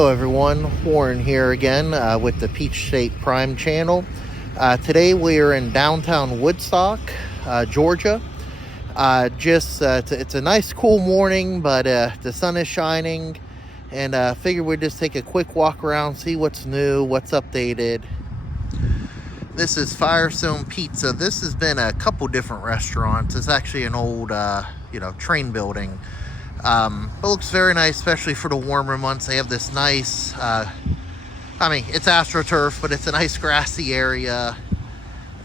Hello everyone, Warren here again with the Peach State Prime channel. Today we are in downtown Woodstock, Georgia. It's a nice cool morning, but the sun is shining, and figured we'd just take a quick walk around, see what's new, what's updated. This is Firestone Pizza. This has been a couple different restaurants. It's actually an old train building. It looks very nice, especially for the warmer months. They have this nice, it's AstroTurf, but it's a nice grassy area.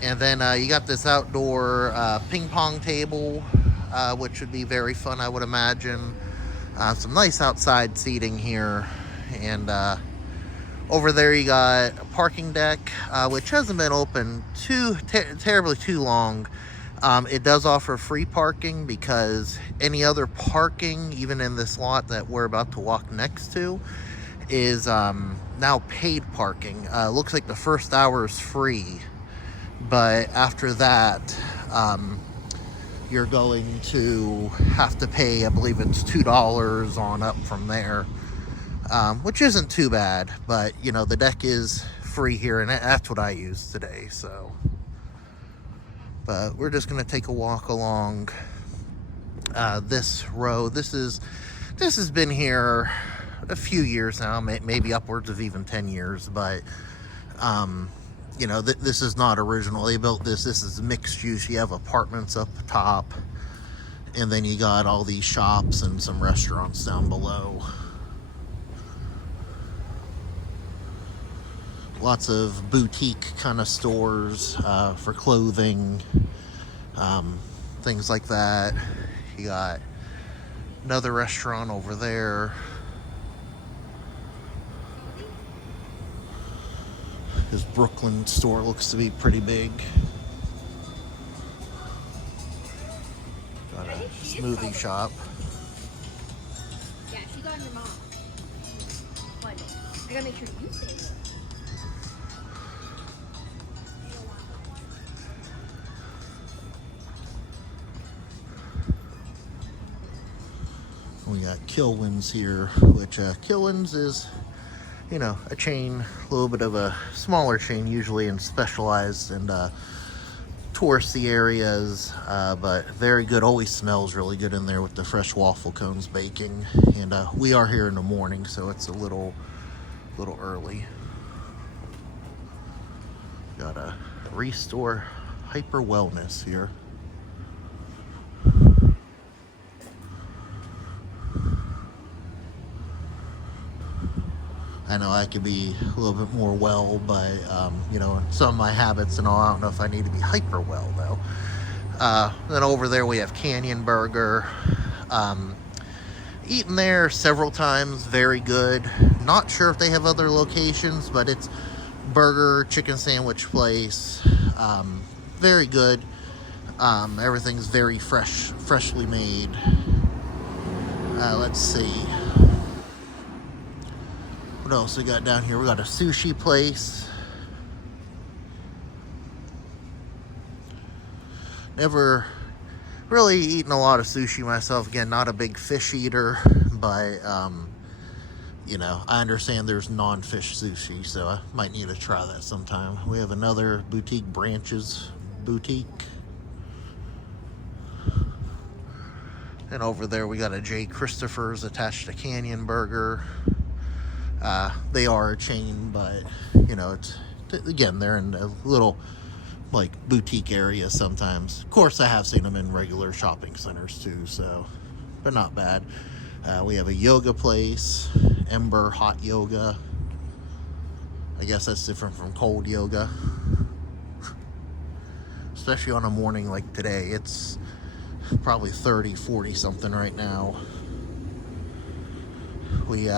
And then you got this outdoor ping pong table, which would be very fun, I would imagine. Some nice outside seating here. And over there you got a parking deck, which hasn't been open terribly too long. It does offer free parking because any other parking, even in this lot that we're about to walk next to, is now paid parking. Looks like the first hour is free, but after that, you're going to have to pay, I believe it's $2 on up from there, which isn't too bad, but the deck is free here, and that's what I used today, so. But we're just going to take a walk along this road. This has been here a few years now, maybe upwards of even 10 years. But, this is not original. They built this. This is mixed use. You have apartments up top. And then you got all these shops and some restaurants down below. Lots of boutique kind of stores for clothing, things like that. You got another restaurant over there. This Brooklyn store looks to be pretty big. Got a smoothie shop. Yeah, she's on your mom. But I gotta make sure you say it. We got Kilwins here, which Kilwins is, a chain, a little bit of a smaller chain, usually in specialized and touristy areas, but very good. Always smells really good in there with the fresh waffle cones baking. And we are here in the morning, so it's a little early. Got a Restore Hyper Wellness here. I know I could be a little bit more well, but, some of my habits and all, I don't know if I need to be hyper well, though. Then over there we have Canyon Burger. Eaten there several times, very good. Not sure if they have other locations, but it's burger, chicken sandwich place. Very good. Everything's very freshly made. Let's see. What else we got down here? We got a sushi place. Never really eaten a lot of sushi myself. Again, not a big fish eater, but, I understand there's non-fish sushi, so I might need to try that sometime. We have another boutique, Branches Boutique. And over there we got a J. Christopher's attached to Canyon Burger. They are a chain, but, again, they're in a little, boutique areas sometimes. Of course, I have seen them in regular shopping centers, too, so, but not bad. We have a yoga place, Ember Hot Yoga. I guess that's different from cold yoga. Especially on a morning like today. It's probably 30, 40 something right now. We,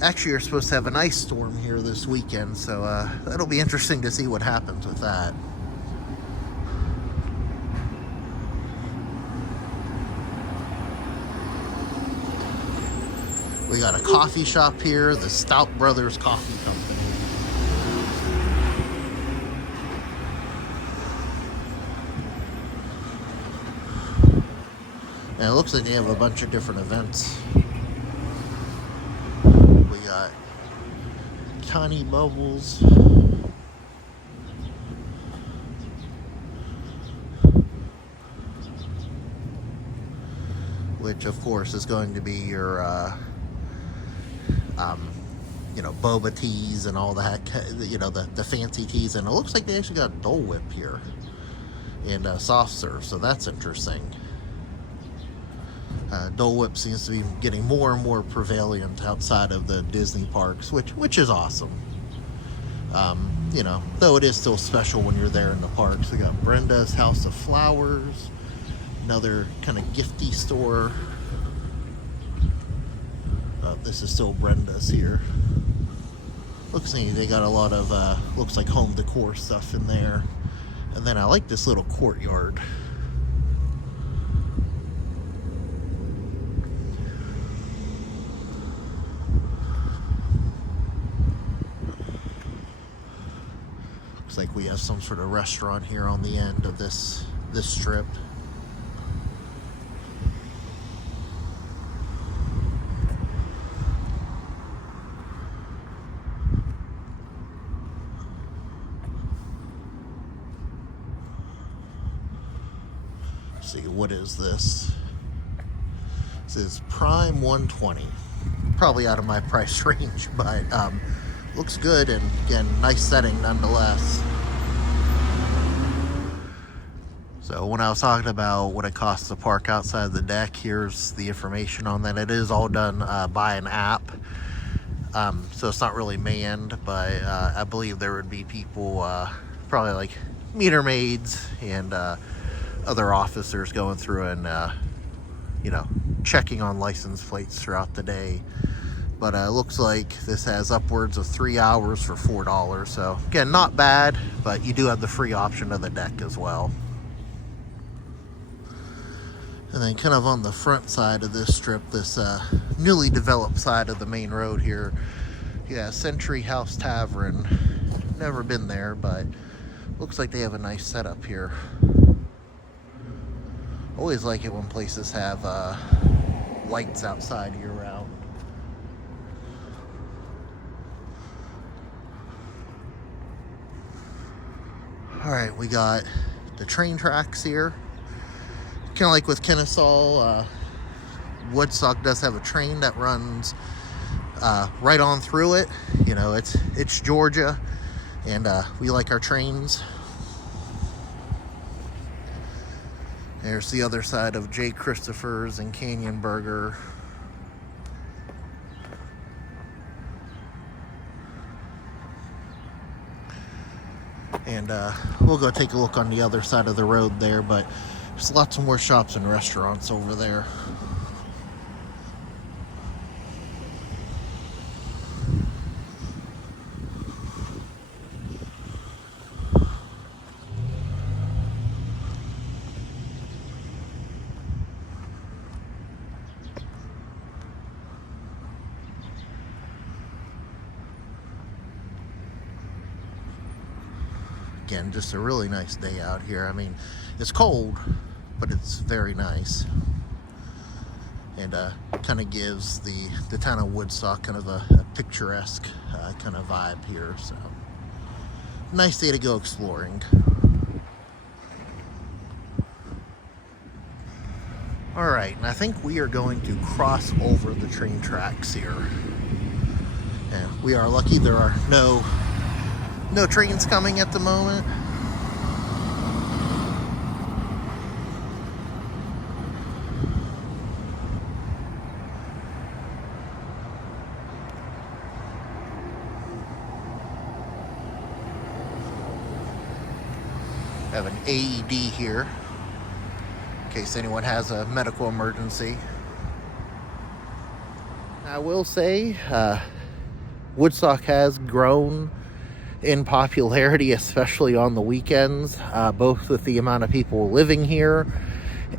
actually are supposed to have an ice storm here this weekend, so that'll be interesting to see what happens with that. We got a coffee shop here, the Stout Brothers Coffee Company. And it looks like they have a bunch of different events. We got Tiny Bubbles. Which, of course, is going to be your, boba teas and all that, the fancy teas. And it looks like they actually got Dole Whip here and soft serve, so that's interesting. Dole Whip seems to be getting more and more prevalent outside of the Disney parks, which is awesome. Though it is still special when you're there in the parks. We got Brenda's House of Flowers, another kind of gifty store. This is still Brenda's here. Looks neat. They got a lot of looks like home decor stuff in there. And then I like this little courtyard. Looks like we have some sort of restaurant here on the end of this strip. See, what is this? This is Prime 120. Probably out of my price range, but looks good, and again, nice setting nonetheless. So when I was talking about what it costs to park outside the deck, here's the information on that. It is all done by an app. So it's not really manned, but I believe there would be people, probably like meter maids and other officers going through and checking on license plates throughout the day. But it looks like this has upwards of 3 hours for $4. So again, not bad, but you do have the free option of the deck as well. And then kind of on the front side of this strip, this newly developed side of the main road here, yeah, Century House Tavern. Never been there, but looks like they have a nice setup here. Always like it when places have lights outside year round. Alright, we got the train tracks here. Kind of like with Kennesaw, Woodstock does have a train that runs right on through it. It's Georgia, and we like our trains. There's the other side of J. Christopher's and Canyon Burger. And we'll go take a look on the other side of the road there, but there's lots of more shops and restaurants over there. Again, just a really nice day out here. I mean, it's cold, but it's very nice. And kind of gives the town of Woodstock kind of a picturesque kind of vibe here. So, nice day to go exploring. All right, and I think we are going to cross over the train tracks here. And we are lucky there are no trains coming at the moment. I have an AED here in case anyone has a medical emergency. I will say Woodstock has grown in popularity, especially on the weekends, both with the amount of people living here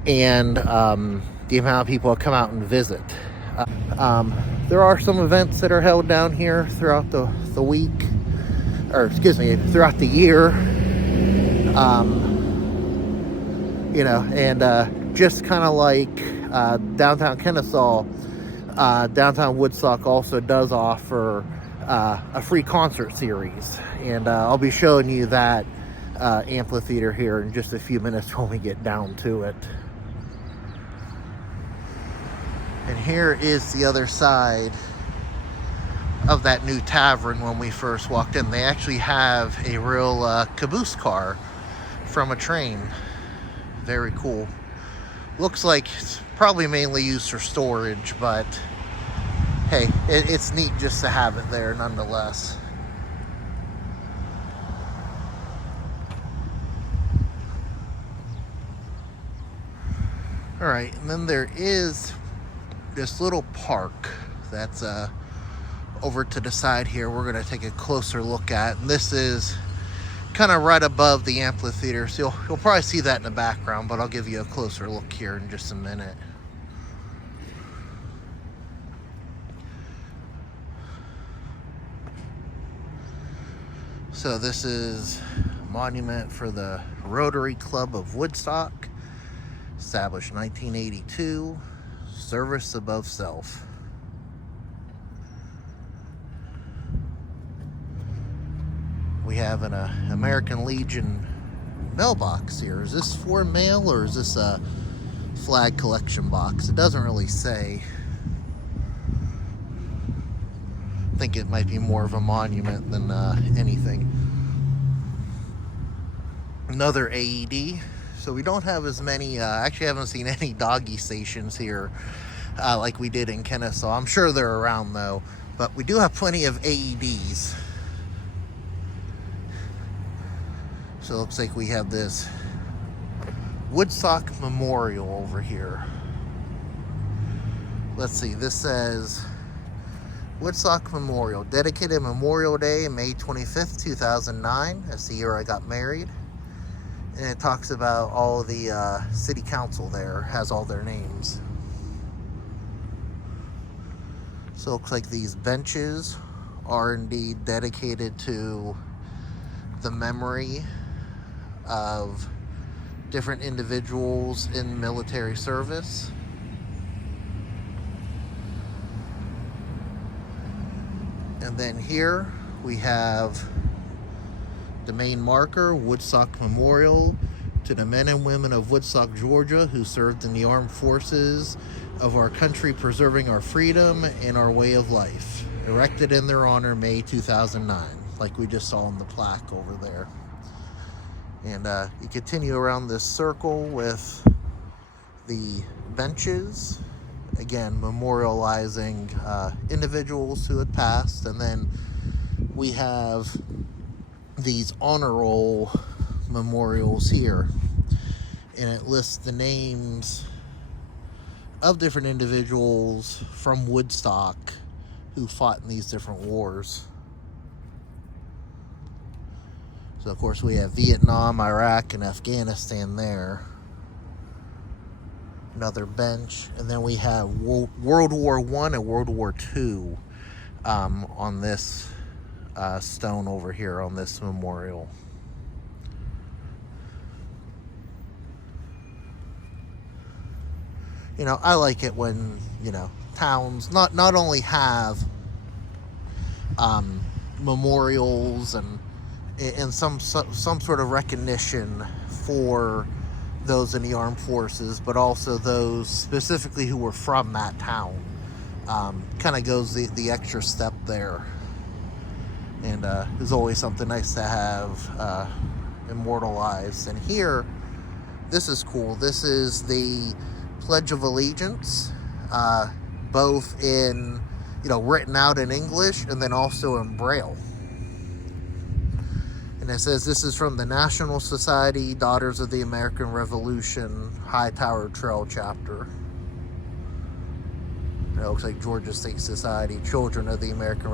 and the amount of people that come out and visit. There are some events that are held down here throughout the week, or excuse me, throughout the year. And just kind of like downtown Kennesaw, downtown Woodstock also does offer a free concert series, and I'll be showing you that amphitheater here in just a few minutes when we get down to it. And here is the other side of that new tavern. When we first walked in, they actually have a real caboose car from a train. Very cool. Looks like it's probably mainly used for storage, but hey, it's neat just to have it there nonetheless. All right, and then there is this little park that's over to the side here. We're going to take a closer look at, and this is kind of right above the amphitheater, so you'll probably see that in the background, but I'll give you a closer look here in just a minute. So this is a monument for the Rotary Club of Woodstock, established 1982, service above self. We have an American Legion mailbox here. Is this for mail or is this a flag collection box? It doesn't really say. I think it might be more of a monument than anything. Another AED. So we don't have as many, actually haven't seen any doggy stations here like we did in Kennesaw. I'm sure they're around though, but we do have plenty of AEDs. So it looks like we have this Woodstock Memorial over here. Let's see, this says Woodstock Memorial, dedicated Memorial Day, May 25th, 2009. That's the year I got married. And it talks about all the city council there, has all their names. So it looks like these benches are indeed dedicated to the memory of different individuals in military service. And then here we have the main marker, Woodstock Memorial, to the men and women of Woodstock, Georgia, who served in the armed forces of our country, preserving our freedom and our way of life. Erected in their honor, May 2009, like we just saw in the plaque over there. And you continue around this circle with the benches, again memorializing individuals who had passed. And then we have these honor roll memorials here, and it lists the names of different individuals from Woodstock who fought in these different wars. So of course we have Vietnam, Iraq, and Afghanistan there. Another bench. And then we have World War I and World War II on this stone over here on this memorial. You know, I like it when, you know, towns not only have memorials and some sort of recognition for those in the armed forces, but also those specifically who were from that town. Kind of goes the extra step there. And there's always something nice to have immortalized. And here, this is cool. This is the Pledge of Allegiance, both in, you know, written out in English and then also in Braille. And it says this is from the National Society, Daughters of the American Revolution, High Tower Trail Chapter. It looks like Georgia State Society, Children of the American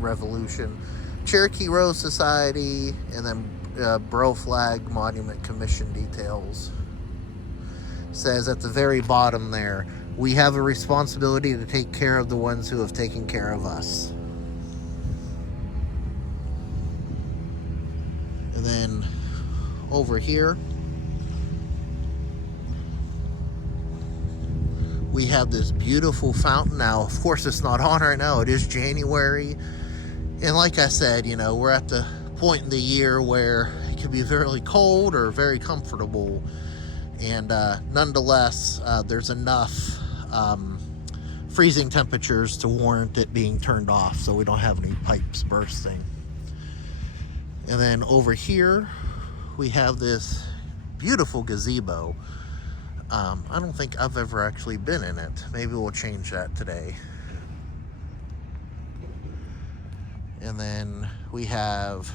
Revolution, Cherokee Rose Society, and then Bro Flag Monument Commission details. It says at the very bottom there, we have a responsibility to take care of the ones who have taken care of us. And then over here, we have this beautiful fountain. Now, of course, it's not on right now. It is January. And like I said, we're at the point in the year where it can be very cold or very comfortable. And nonetheless, there's enough freezing temperatures to warrant it being turned off so we don't have any pipes bursting. And then over here, we have this beautiful gazebo. I don't think I've ever actually been in it. Maybe we'll change that today. And then we have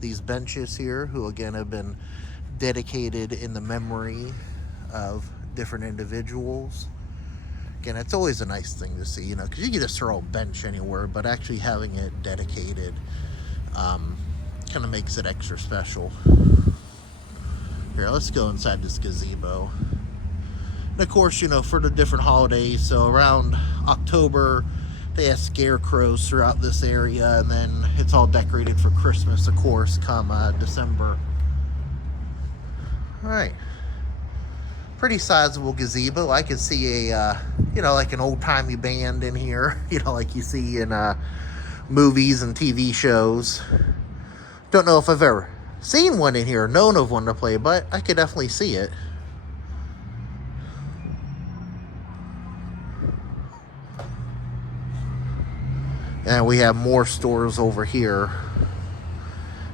these benches here, who again have been dedicated in the memory of different individuals. Again, it's always a nice thing to see, because you can just throw a bench anywhere, but actually having it dedicated kind of makes it extra special. Here, let's go inside this gazebo. And of course, for the different holidays, so around October, they have scarecrows throughout this area, and then it's all decorated for Christmas, of course, come December. All right. Pretty sizable gazebo. I could see a, like an old-timey band in here, like you see in movies and TV shows. Don't know if I've ever seen one in here or known of one to play, but I could definitely see it. And we have more stores over here.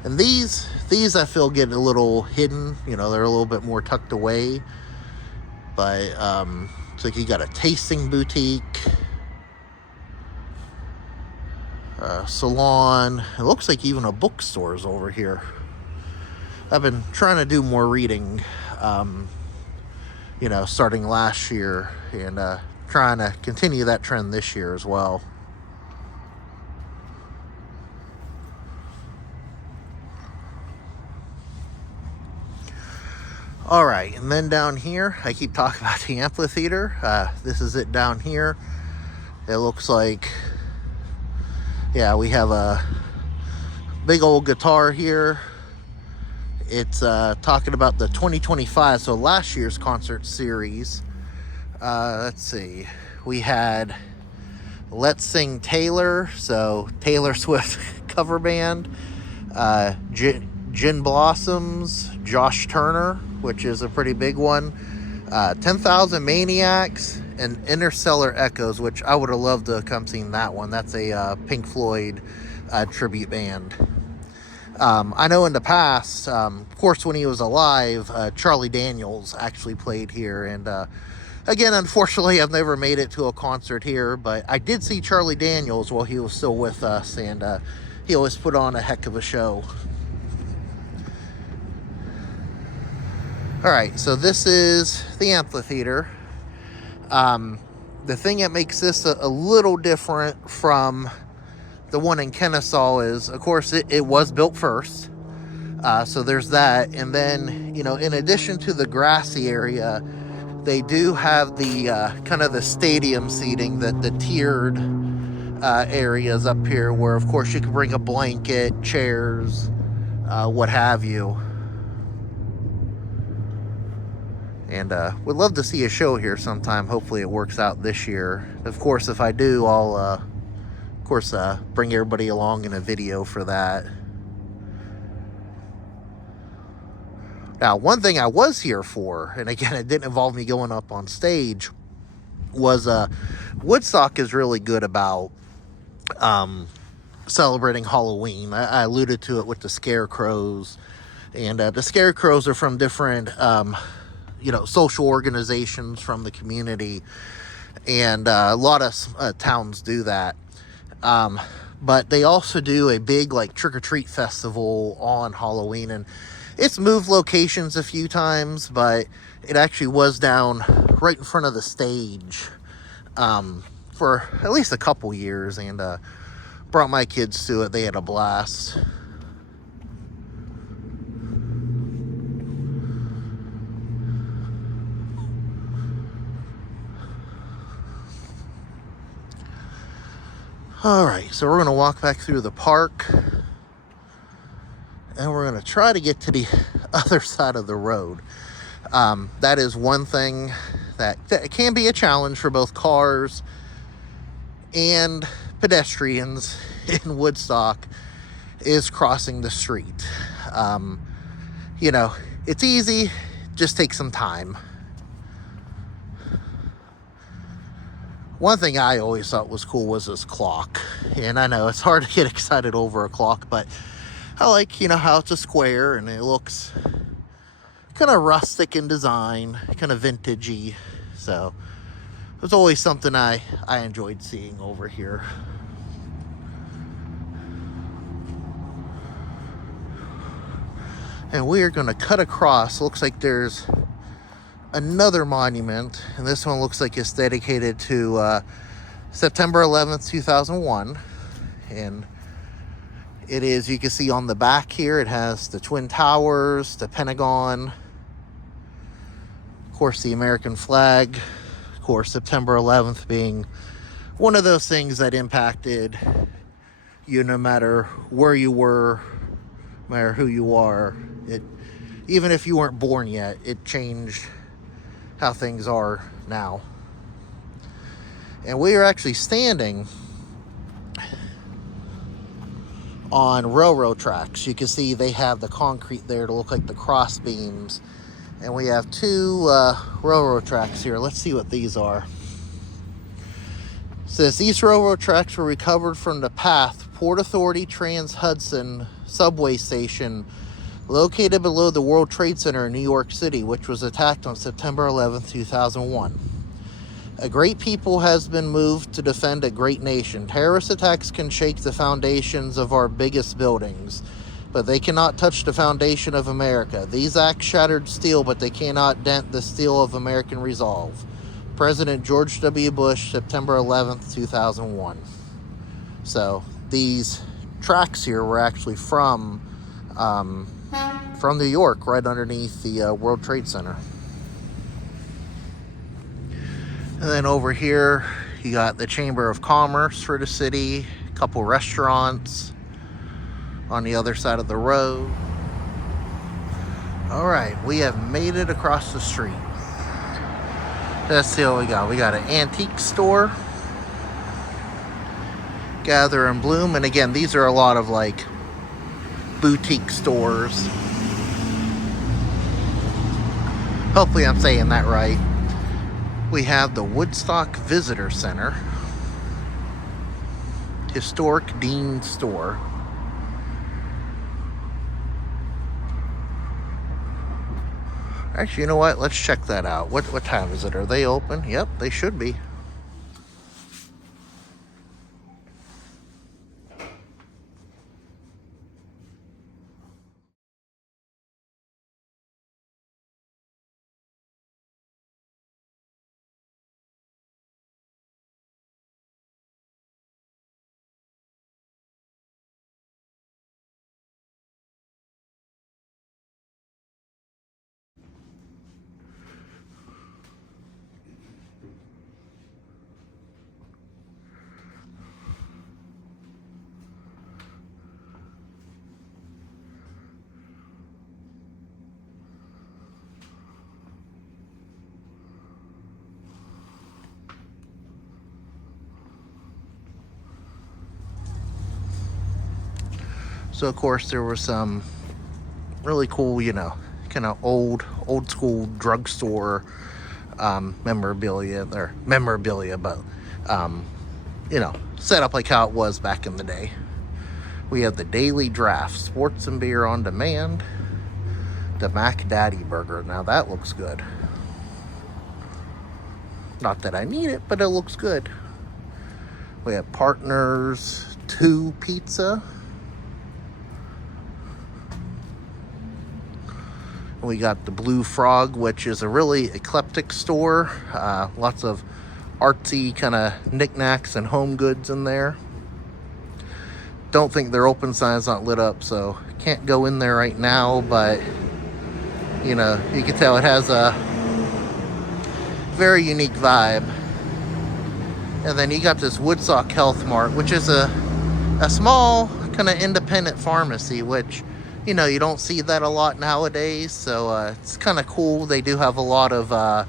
And these I feel get a little hidden, they're a little bit more tucked away. But so you got a tasting boutique, salon. It looks like even a bookstore is over here. I've been trying to do more reading, starting last year, and trying to continue that trend this year as well. All right, and then down here, I keep talking about the amphitheater. This is it down here. It looks like, we have a big old guitar here. It's talking about the 2025, so last year's concert series. Let's see, we had Let's Sing Taylor, so Taylor Swift cover band, Gin Blossoms, Josh Turner, which is a pretty big one, 10,000 Maniacs, and Interstellar Echoes, which I would have loved to come seen that one. That's a Pink Floyd tribute band. I know in the past, of course, when he was alive, Charlie Daniels actually played here. And again, unfortunately, I've never made it to a concert here, but I did see Charlie Daniels while he was still with us, and he always put on a heck of a show. All right, so this is the amphitheater. The thing that makes this a little different from the one in Kennesaw is, of course, it was built first. So there's that. And then, in addition to the grassy area, they do have the kind of the stadium seating, the tiered areas up here where, of course, you can bring a blanket, chairs, what have you. And would love to see a show here sometime. Hopefully it works out this year. Of course, if I do, I'll, bring everybody along in a video for that. Now, one thing I was here for, and again, it didn't involve me going up on stage, was Woodstock is really good about celebrating Halloween. I alluded to it with the scarecrows. And the scarecrows are from different social organizations from the community, and a lot of towns do that. But they also do a big trick-or-treat festival on Halloween, and it's moved locations a few times, but it actually was down right in front of the stage for at least a couple years, and brought my kids to it. They had a blast. All right, so we're going to walk back through the park, and we're going to try to get to the other side of the road. That is one thing that can be a challenge for both cars and pedestrians in Woodstock is crossing the street. You know, it's easy, just take some time. One thing I always thought was cool was this clock. And I know it's hard to get excited over a clock, but I like, you know, how it's a square and it looks kind of rustic in design, kind of vintagey. So it was always something I enjoyed seeing over here. And we are going to cut across. Looks like there's another monument, and this one looks like it's dedicated to September 11th, 2001. And it is, you can see on the back here, it has the Twin Towers, the Pentagon, of course the American flag, of course September 11th being one of those things that impacted you no matter where you were, no matter who you are. It, even if you weren't born yet, it changed how things are now. And we are actually standing on railroad tracks. You can see they have the concrete there to look like the cross beams. And we have two railroad tracks here. Let's see what these are. It says these railroad tracks were recovered from the path Port Authority Trans-Hudson subway station located below the World Trade Center in New York City, which was attacked on September 11, 2001. A great people has been moved to defend a great nation. Terrorist attacks can shake the foundations of our biggest buildings, but they cannot touch the foundation of America. These acts shattered steel, but they cannot dent the steel of American resolve. President George W. Bush, September 11th, 2001. So these tracks here were actually from New York, right underneath the World Trade Center. And then over here, you got the Chamber of Commerce for the city, a couple restaurants on the other side of the road. All right, we have made it across the street. Let's see what we got. We got an antique store, Gather and Bloom. And again, these are a lot of like boutique stores. Hopefully I'm saying that right. We have the Woodstock Visitor Center, Historic Dean Store. Actually, you know what? Let's check that out. What time is it? Are they open? Yep, they should be. So of course there were some really cool, you know, kind of old school drugstore memorabilia, but you know, set up like how it was back in the day. We have the Daily Draft, sports and beer on demand, the Mac Daddy Burger. Now that looks good. Not that I need it, but it looks good. We have Partners 2 Pizza. We got the Blue Frog, which is a really eclectic store. Lots of artsy kind of knickknacks and home goods in there. Don't think their open sign's not lit up, so can't go in there right now, but you know, you can tell it has a very unique vibe. And then you got this Woodstock Health Mart, which is a small kind of independent pharmacy, which, you know, you don't see that a lot nowadays, so it's kind of cool. They do have a lot of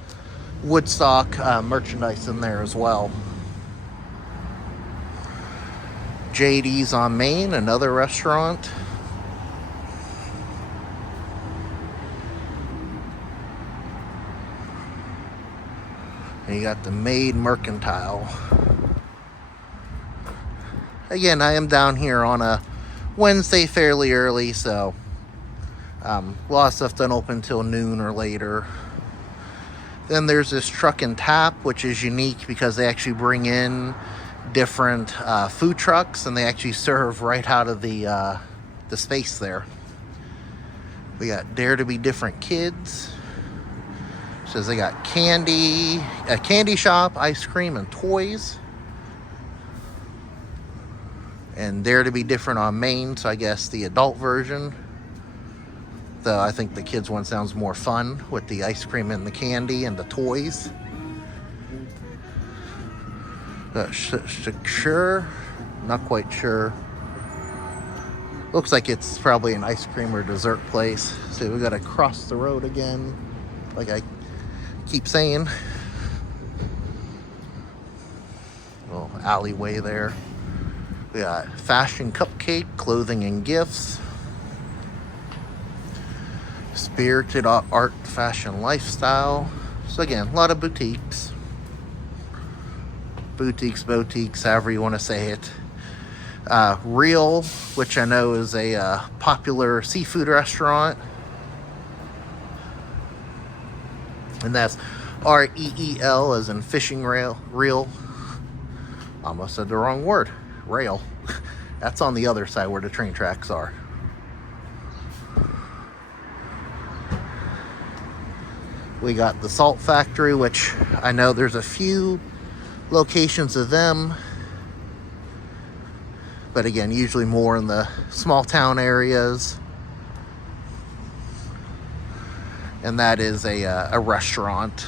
Woodstock merchandise in there as well. JD's on Main, another restaurant. And you got the Maid Mercantile. Again, I am down here on a Wednesday fairly early, so a lot of stuff doesn't open until noon or later. Then there's this Truck and Tap, which is unique because they actually bring in different food trucks, and they actually serve right out of the space there. We got Dare to Be Different Kids. Says they got candy, a candy shop, ice cream, and toys. And Dare to Be Different on Main, so I guess the adult version. Though I think the kids one sounds more fun with the ice cream and the candy and the toys. Sure, not quite sure. Looks like it's probably an ice cream or dessert place. So we gotta cross the road again, like I keep saying. Little alleyway there. We got Fashion Cupcake, Clothing and Gifts. Spirited Art, Fashion, Lifestyle. So again, a lot of boutiques. Boutiques, however you want to say it. Real, which I know is a popular seafood restaurant. And that's REEL, as in fishing reel. Almost said the wrong word. Rail. That's on the other side where the train tracks are. We got the Salt Factory, which I know there's a few locations of them. But again, usually more in the small town areas. And that is a restaurant.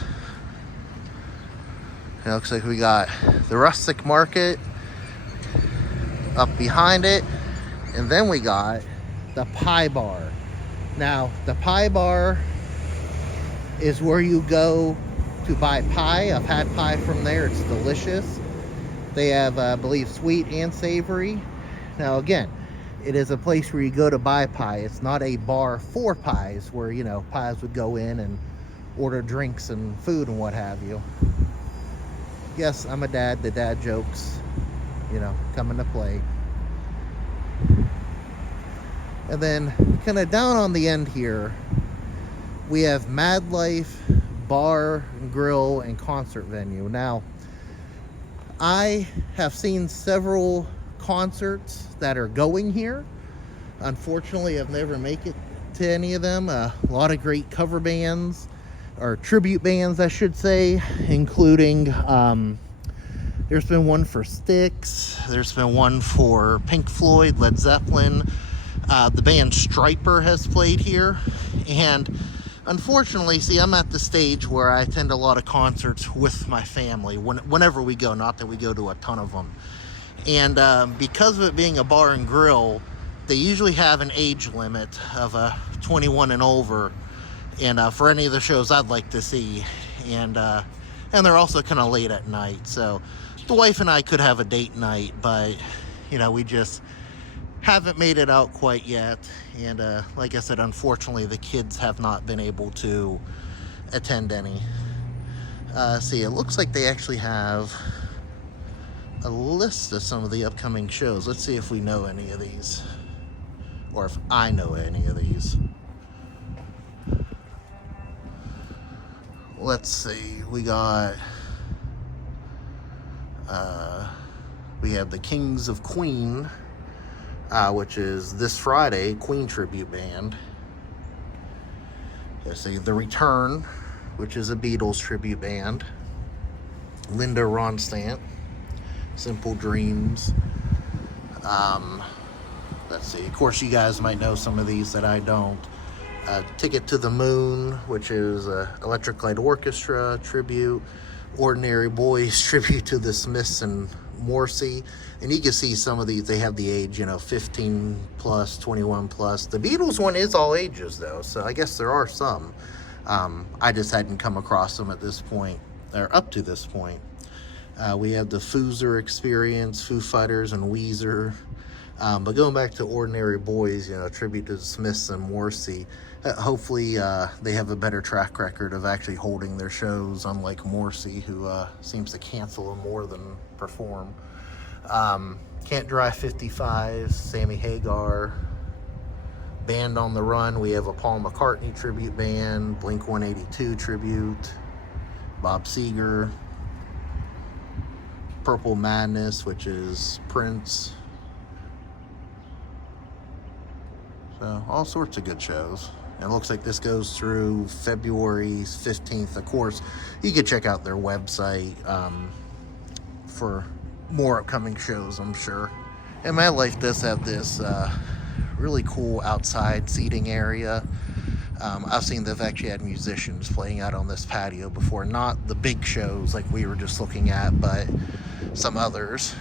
It looks like we got the Rustic Market up behind it. And then we got the Pie Bar. Now, the Pie Bar is where you go to buy pie. I've had pie from there. It's delicious. They have, I believe, sweet and savory. Now, again, it is a place where you go to buy pie. It's not a bar for pies where, you know, pies would go in and order drinks and food and what have you. Yes, I'm a dad. The dad jokes, you know, come into play. And then kind of down on the end here, we have MadLife Bar and Grill and Concert Venue. Now, I have seen several concerts that are going here. Unfortunately, I've never make it to any of them. A lot of great cover bands, or tribute bands, I should say, including there's been one for Styx, there's been one for Pink Floyd, Led Zeppelin. The band Striper has played here, and unfortunately, see, I'm at the stage where I attend a lot of concerts with my family whenever we go, not that we go to a ton of them. And because of it being a bar and grill, they usually have an age limit of 21 and over, and for any of the shows I'd like to see. And they're also kind of late at night, so the wife and I could have a date night, but you know, we just haven't made it out quite yet. And like I said, unfortunately, the kids have not been able to attend any. See, it looks like they actually have a list of some of the upcoming shows. Let's see if we know any of these, or if I know any of these. Let's see, we got we have the Kings of Queen, which is this Friday, Queen tribute band. Let's see, The Return, which is a Beatles tribute band. Linda Ronstadt, Simple Dreams. Let's see, of course you guys might know some of these that I don't. Ticket to the Moon, which is Electric Light Orchestra tribute. Ordinary Boys tribute to the Smiths and Morrissey. And you can see some of these, they have the age, you know, 15 plus, 21 plus. The Beatles one is all ages though, so I guess there are some. I just hadn't come across them at this point, or up to this point. We have the Foozer Experience, Foo Fighters, and Weezer. But going back to Ordinary Boys, you know, tribute to the Smiths and Morrissey, hopefully they have a better track record of actually holding their shows, unlike Morrissey, who seems to cancel them more than perform. Can't Drive 55, Sammy Hagar. Band on the Run, we have a Paul McCartney tribute band, Blink-182 tribute, Bob Seger. Purple Madness, which is Prince. So all sorts of good shows. And it looks like this goes through February 15th. Of course, you could check out their website for more upcoming shows, I'm sure. And MadLife does have this really cool outside seating area. I've seen they've actually had musicians playing out on this patio before. Not the big shows like we were just looking at, but some others.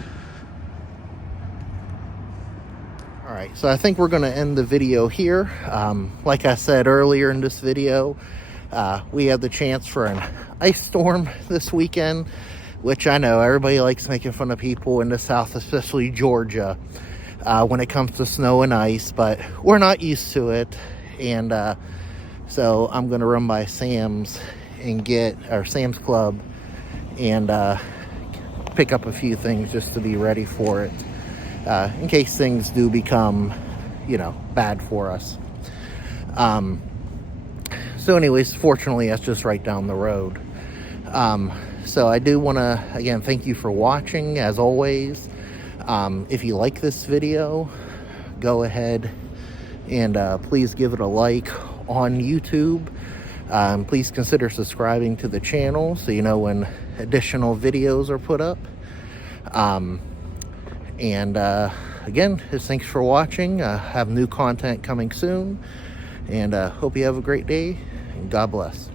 All right, so I think we're going to end the video here. Like I said earlier in this video, we had the chance for an ice storm this weekend, which I know everybody likes making fun of people in the South, especially Georgia, when it comes to snow and ice, but we're not used to it. And so I'm going to run by Sam's Club and pick up a few things just to be ready for it, in case things do become, you know, bad for us. So anyways, fortunately, that's just right down the road. So I do want to, again, thank you for watching, as always. If you like this video, go ahead and please give it a like on YouTube. Please consider subscribing to the channel so you know when additional videos are put up. Again, just thanks for watching. Have new content coming soon, and hope you have a great day, and God bless.